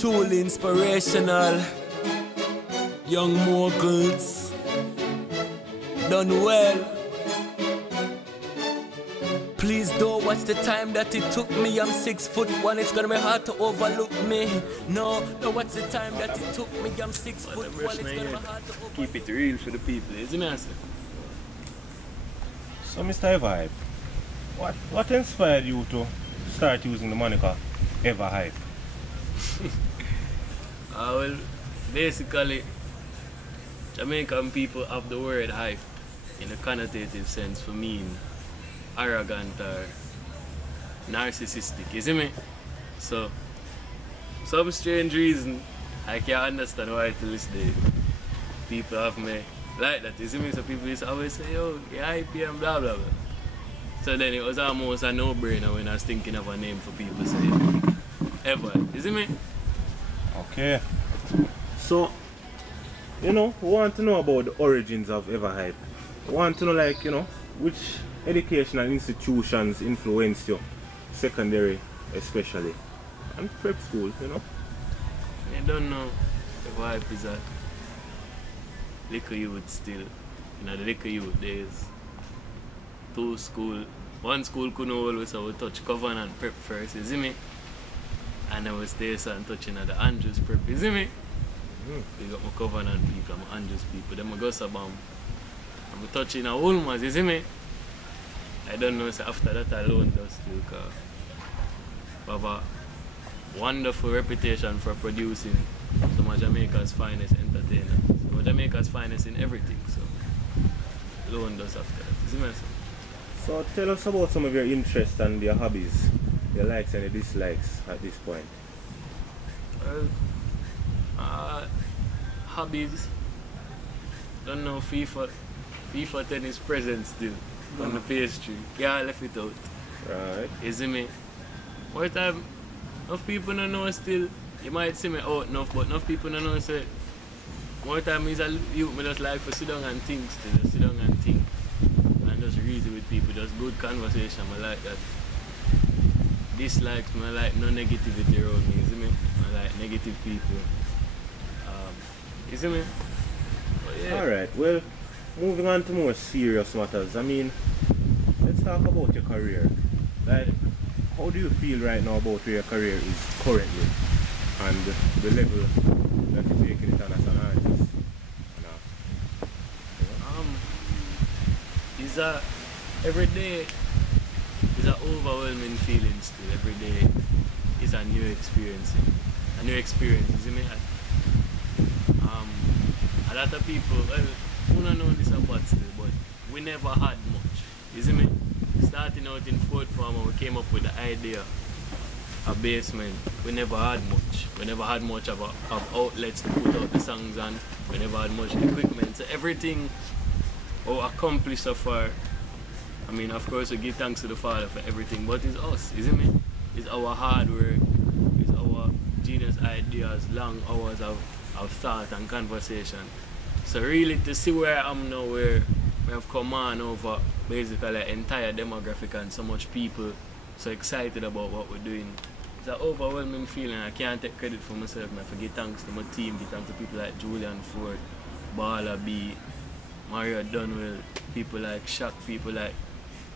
truly inspirational. Young moguls, done well. Please don't watch the time that it took me. I'm 6'1", it's gonna be hard to overlook me. No, don't watch the time that it took me. I'm 6'1", it's gonna be hard to overlook me. Keep it real for the people, isn't it? So Mr. Everhype, what inspired you to start using the moniker Everhype? Well, basically, Jamaican people have the word hype in a connotative sense for mean arrogant or narcissistic, you see me? So, some strange reason, I can't understand why to this day people have me like that, you see me? So people used to always say, yo, you're hypey and blah blah blah. So then it was almost a no-brainer when I was thinking of a name for people to say Ever, you see me? Okay. So, you know, we want to know about the origins of Everhype. We want to know, like, you know, which educational institutions influenced you, secondary especially, and prep school, you know? I don't know. Everhype is a little youth still. You know, the little youth days. One school couldn't always have touch Covenant and prep first, you see me? And I was there and touching at the Andrews prep, you see me? They got my Covenant people, my Andrews people, then I go Sabam. I'm touching a Ulmas, you see me? I don't know, so after that alone does still cause we have a wonderful reputation for producing some of Jamaica's finest entertainers. Some of Jamaica's finest in everything, so alone does after that, you see me? So tell us about some of your interests and your hobbies, your likes and your dislikes at this point. Well, hobbies, don't know, FIFA 10 is present still on the PS3. Yeah, I left it out. Right. You see me? More time, enough people don't know still. You might see me out enough, but enough people don't know say. More time is a youth, me just like to sit down and think still, just sit down and think. And just reason with people, just good conversation, I like that. Dislikes, I like no negativity around me, you see me? I like negative people. You see me? Yeah. Alright, well, moving on to more serious matters. I mean, let's talk about your career. Like, how do you feel right now about where your career is currently and the level that you're taking it on as an artist? Every day is an overwhelming feeling still. Every day is a new experience. A new experience, you see me? A lot of people, well, who don't know this about still, but we never had much. You see me? Starting out in fourth form, we came up with the idea of basement. We never had much. We never had much of outlets to put out the songs on. We never had much equipment. So everything we accomplished so far, I mean, of course, we give thanks to the Father for everything, but it's us, you see me? It's our hard work, it's our genius ideas, long hours of thought and conversation. So really to see where I am now, where we have come on over basically the entire demographic and so much people so excited about what we're doing, it's an overwhelming feeling. I can't take credit for myself. I give thanks to my team, give thanks to people like Julian Ford, Bala B, Mario Dunwell, people like Shaq, people like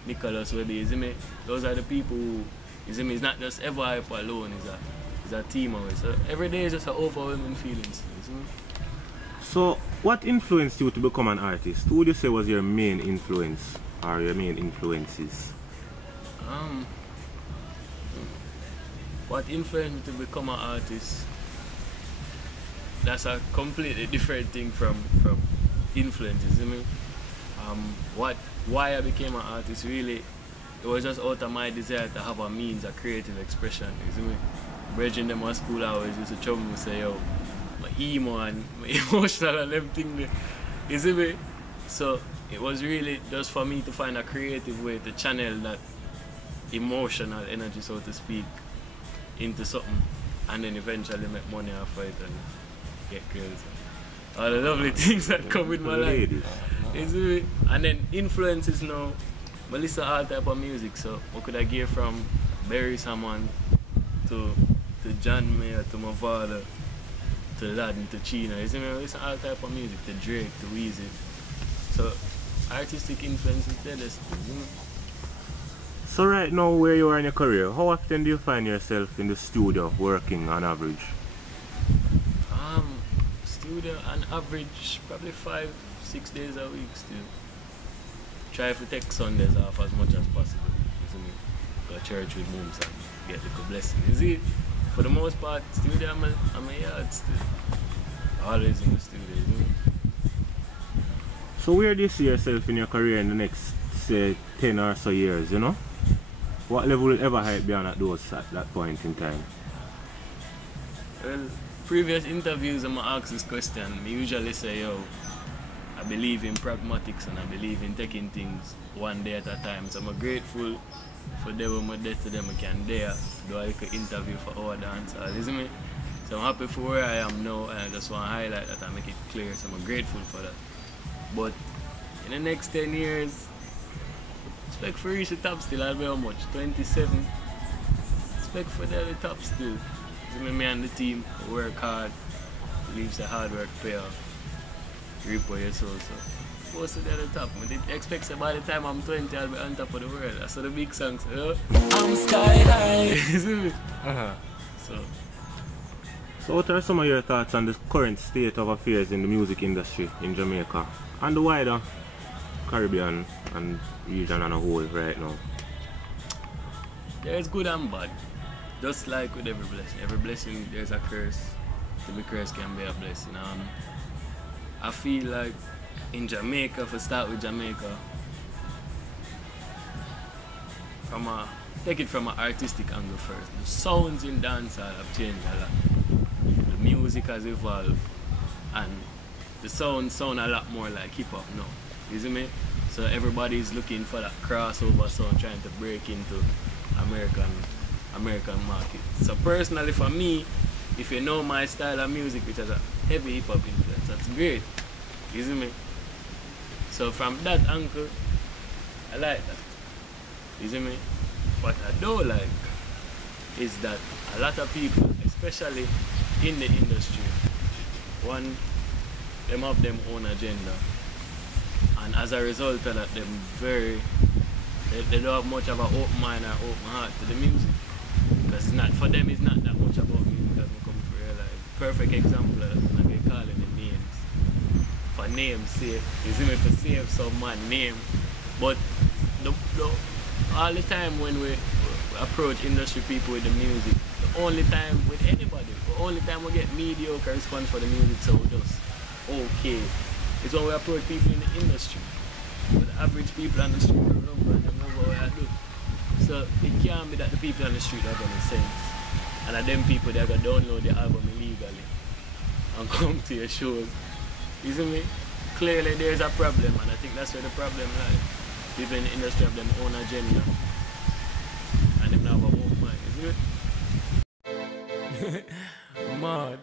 Nicholas Webby, you see me? Those are the people who, you see me, it's not just Everhype alone, it's a team of it. So every day is just an overwhelming feeling, you see me? So, what influenced you to become an artist? Who would you say was your main influence or your main influences? What influenced me to become an artist? That's a completely different thing from influences, you see me? Why I became an artist, really, it was just out of my desire to have a means of creative expression, you see me? Bridging them at school hours used to trouble me, say, yo, my emo and my emotional and them thing, you see me? So it was really just for me to find a creative way to channel that emotional energy, so to speak, into something, and then eventually make money off it and get girls. All the lovely things that come with my life. You see me? And then influences now, I listen to all type of music, so what could I get from Barry Salmon to to John Mayer, to my father, to Laden, to Chino. You see me? Listen all type of music, to Drake, to Weezy. So artistic influence is there, you know? So right now, where you are in your career, how often do you find yourself in the studio working on average? Studio on average probably 5-6 days a week still. Try to take Sundays off as much as possible. You see me? Go to church with moms and get a good blessing. You see? For the most part, studio I'm a yard still. Always in the studio, you know? So where do you see yourself in your career in the next, say, 10 or so years, you know? What level will Everhype be on at that point in time? Well, previous interviews I'm asked this question, I usually say, yo, I believe in pragmatics and I believe in taking things one day at a time. So I'm grateful for them when I to them I can dare do a interview for our DanceHall, you see me? So I'm happy for where I am now and I just want to highlight that and make it clear, so I'm grateful for that. But in the next 10 years, expect for reach the top still, I'll be how much? 27? Expect for the top still. Me and the team work hard, leaves the hard work pay off, reap what you sow. So, most of the top. I did expect that by the time I'm 20, I'll be on top of the world. That's the big songs, you know? I'm sky high. So what are some of your thoughts on the current state of affairs in the music industry in Jamaica and the wider Caribbean and region on a whole right now? There's good and bad. Just like with every blessing there's a curse. To be cursed can be a blessing. I feel like in Jamaica, if I start with Jamaica, take it from an artistic angle first. The sounds in dancehall have changed a lot. The music has evolved and the sound a lot more like hip hop now. You see me? So everybody's looking for that crossover sound, trying to break into American market. So personally for me, if you know my style of music, which has a heavy hip hop influence, that's great. You see me? So from that angle, I like that. You see me? What I don't like is that a lot of people, especially in the industry, one, them have them own agenda. And as a result of that, they don't have much of an open mind or open heart to the music. Because for them it's not that much about music as we come to realize. Perfect example of that, and they calling the names. For name's sake, you see me, for save some man name. But all the time when we approach industry people with the music, the only time with anybody, the only time we get mediocre response for the music, so we just okay. It's when we approach people in the industry. But the average people on the street don't know and they know what I do. So it can't be that the people on the street have any sense. And that them people they are going to download the album illegally and come to your shows. You see me? Clearly there's a problem and I think that's where the problem lies. People in the industry have their own agenda. And them now have a own mind. You see it? Mad.